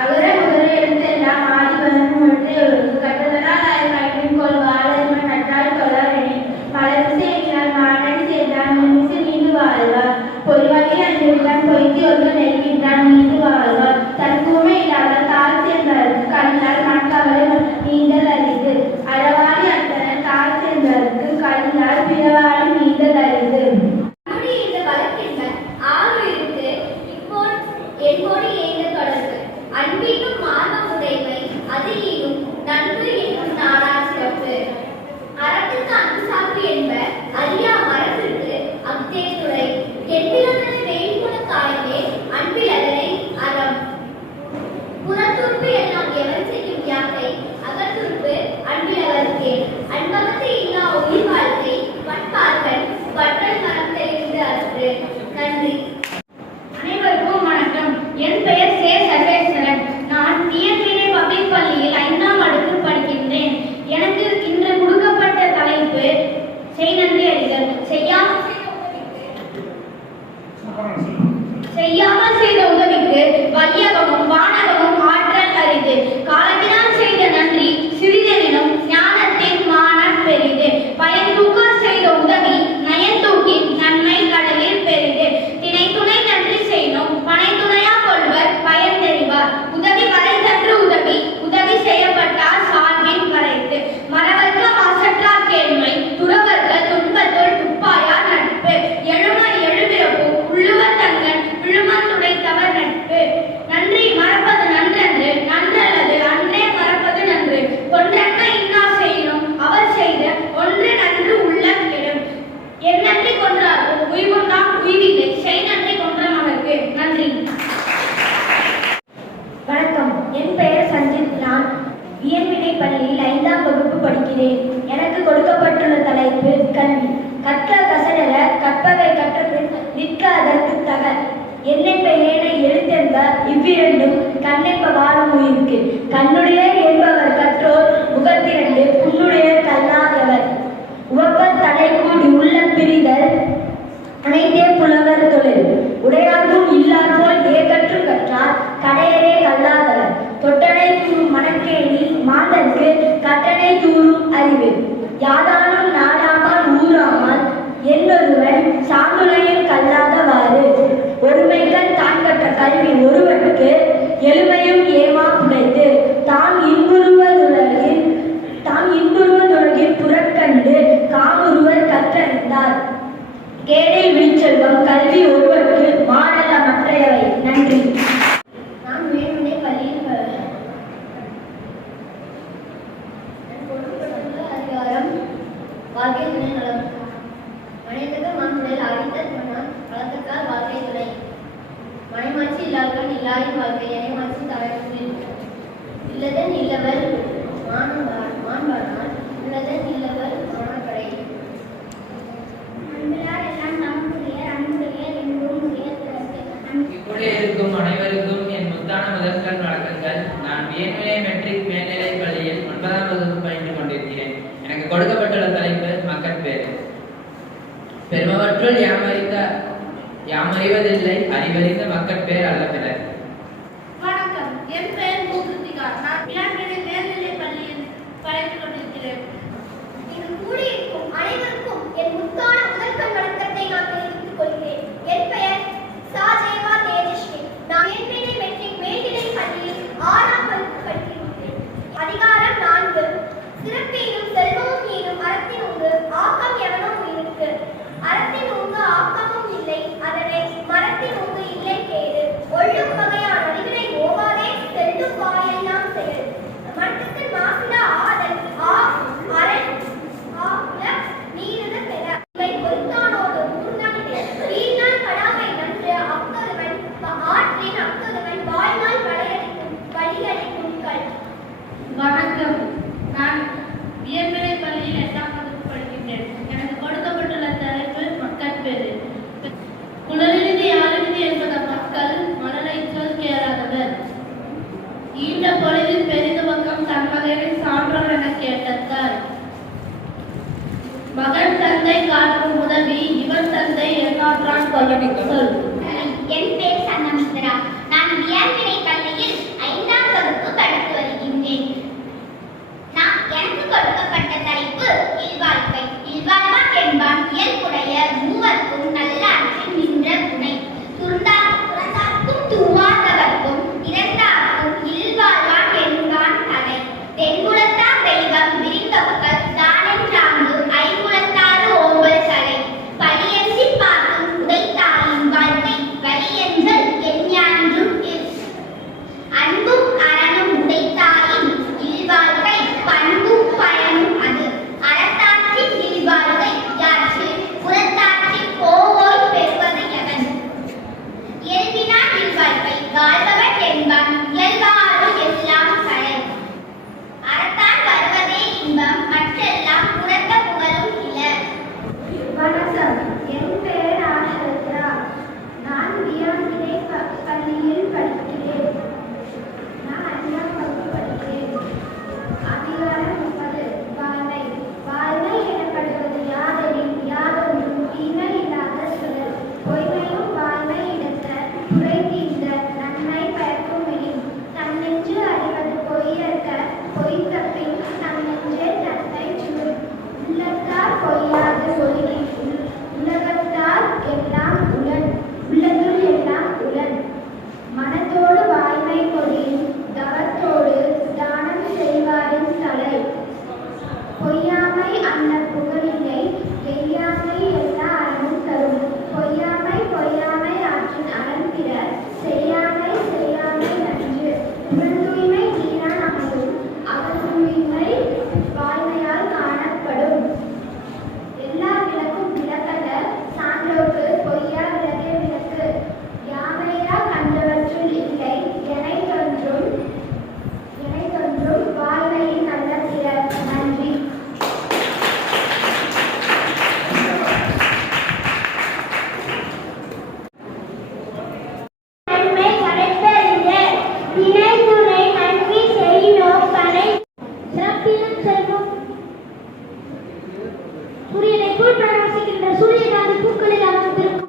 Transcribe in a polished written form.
அகர முதல எழுத்தெல்லாம் ஆதி பகவன் ஒன்றே ஒழுங்கு கற்றதனால் ஆயிரம் கொள்வாள் நற்றால் கொள்ளாரணி மலர்ந்து என்றால் மானடி சேர்ந்தான் மின்மிசு நீண்டு வாழ்வார் பொறிவாளி அன்றுதான் பொய்த்து ஒன்று நெல்கின்றான் நீண்டு வாழ்வார் தற்கூமை இல்லாத தாழ் சேர்ந்தாருக்கு கண்ணால் மண்கவலை நீந்தல் அரிது அறவாளி அந்தனர் தாழ் சேர்ந்தாருக்கு கண்ணால் பிறவாளி நீந்தல் அரிது. அன்பினும் மார்பமுடைமை அது ஈடும் நன்று என்னும் நாடார் சிறப்பு. அறத்துக்கு அன்பு சாக்கு என்ப அறியா மரத்திற்கு அக்தே துறை. என்பிலதனை வேண்குண காயமே அன்பிலதனை அறம். புறத்துறுப்பு எல்லாம் எவர் செய்யும் யாக்கை அகத்துறுப்பு அன்பிலவர்க்கே. அன்பகத்தை இல்லா உயிர் வாழ்க்கை பட்பார்கள் வற்றல் மரம் தெரிந்து அற்று. நன்றி. அனைவருக்கும் வணக்கம். என் பெயர் சே. சர்வேஸ்வரன். நான் டிஎன்பிஏ பப்ளிக் பள்ளியில் 5ஆம் வகுப்பு படிக்கின்றேன். எனக்கு இன்று கொடுக்கப்பட்ட தலைப்பு செய் நன்றி அறிதல். செய்யாமல் செய்த உதவிக்கு வையகமும் வானகமும் ஆற்றல் அரிது. காலத்தினால் செய்த நன்றி சிறிதெனினும் ஞானத்தின் மானம் பெரிது. பயன் தூக்க செய்த உதவி நயன் தூக்கின் நன்மை கடலில் பெரிது. திணை துணை நன்றி செய்யணும் பனை துணையா கொள்வர் பயன் தெரிவார். உதவி வரை தன்று உதவி உதவி செய்யப்பட்டால் சார்பின் வரைத்து. மறவர்க்க மாசற்றார் கேள்மை துறவர்கள் துன்பத்தோல் துப்பாயார் நட்பு. எழுமை எழுபிறப்பு உள்ளுவர் தங்கன் விழுமன் துடைத்தவர் நட்பு. நன்றி மறப்பது நன்றன்று நன்றல்லது அன்றே மறப்பது நன்று. கொன்றன்ன இன்னா செய்யணும் அவர் செய்த ஒன்று நன்று உள்ளம் கெடும். என் நன்றி கொன்றார்கள் உய்வுண்டாம் உய்வில்லை செய் நன்றி கொன்ற மகற்கு. நன்றி. வணக்கம். என் பெயர் சஞ்சித். நான் வியன்வினை பள்ளியில் 5ஆம் வகுப்பு படிக்கிறேன். எனக்கு கொடுக்கப்பட்டுள்ள தலைப்பு கல்வி. கற்க கசடர கற்பவை கற்றபின் நிற்க அதற்கு தக. என்னென்ப ஏனை எழுத்தென்ப இவ்விரண்டும் கண்ணென்ப வாழும் உயிருக்கு. கண்ணுடையர் என்பவர் கற்றோர் முகத்திரண்டு புண்ணுடையர் கல்லாதவர். உவப்பத் தடை கூடி உள்ளம் பிரிதல் அனைத்தே புலவர் தொழில். உடையார்க்கும் இல்லார் போல் ஏகற்று கற்றார் கடையரே கல்லாதவர். தொட்டனை தூரும் மணக்கேணி மாந்தற்கு கட்டணை தூரும் அறிவு. யாதானும் நாடாமல் ஊராமல் என்னொருவன் சாந்துளையில் கல்லாதவாறு. ஒருமைகள் தான் கற்ற கல்வி ஒருவனுக்கு எழுமையும் ஏமா புடைத்து. தான் இன்புறுவதுலகில் புறக்கண்டு காமுறுவர் கற்றறிந்தார். கேடில் விழிச்செல்வம் கல்வி ஒருவருக்கு மாடல மற்றையவை. நன்றி. நான் வேணுமே பள்ளியில் அதிகாரம் வாழ்க்கை துணை நலம். மனைத்துக்கு மண்ணுடல் அடித்த மன்னான் வளர்த்தக்கால் வாழ்க்கை துணை. மனைமாட்சி இல்லாதவன் இல்லாயின் வாழ்க்கை எனைமாட்சி தலைவர்கள் இல்லதன் இல்லவர் மாண்பானால் உள்ளதன் இல்லவர் மானப்படை. இவ்வுடைய இருக்கும் அனைவருக்கும் என் முத்தான முதற்கண் வணக்கங்கள். நான் வியன்வினை மெட்ரிக் மேல்நிலை பள்ளியில் 9ஆம் வகுப்பு பயின்று கொண்டிருக்கிறேன். எனக்கு கொடுக்கப்பட்டுள்ள தலைப்பு மக்கட்பேறு. பெருமவற்றுள் யாமறிவதில்லை அறிவறிந்த மக்கட்பேர் அல்ல பிறர். வணக்கம். என் பெயர் பூகிருத்திகா. நான் வியன்வினை மேல்நிலை பள்ளியில் பயின்று கொண்டிருக்கிறேன். இங்கு கூடியிருக்கும் அனைவருக்கும் என் முத்தான முதற்கண் வணக்கத்தை நான் தெரிவித்துக் கொள்கிறேன். என் பெயர் சாஜேவா தேஜஸ்வி. நான் வியன்வினை மெட்ரிக் மேல்நிலை பள்ளியில் 6ஆம் வகுப்பு படிக்கிறேன். அதிகாரம் 4. சிறப்பீரும் செல்வமும் ஈரும் அறத்தின் உங்கு ஆக்கம் எவனும் உயிருக்கு. அறத்தின் உங்கு ஆக்கமும் இல்லை அதனை மரத்தின் உங்கு இல்லை கேடு. ஒள்ளும் வகையான அறிவினை ஓவாதே செல்லும் வாயெல்லாம் செயல். மனத்துக்கு மாசில ஆதல் அரண் நீருத பெற. இவை பொருத்தானோடு ஊர்ந்தானிலே வீணால் படாமை நன்று அக்கொருவன் ஆற்றின் அக்கொருவன் வாழ்நாள் வழியடைக்கும் கல். வணக்கம். நான் வியன்வினை பள்ளியில் 8ஆம் வகுப்பு படிக்கின்றேன். எனக்கு கொடுக்கப்பட்டுள்ள தலைப்பு மக்கட்பேறு. குலநிதி யாழினிதி என்பத மக்கள் மலரை சொல் கேளாதவர். ஈண்ட பொழுதில் பெரிது பக்கம் தன்மகனின் சான்றோர் என கேட்டார். மகன் தந்தை காற்றும் உதவி இவன் தந்தை எங்காற்றான் கொல்லடிக்க சொல்.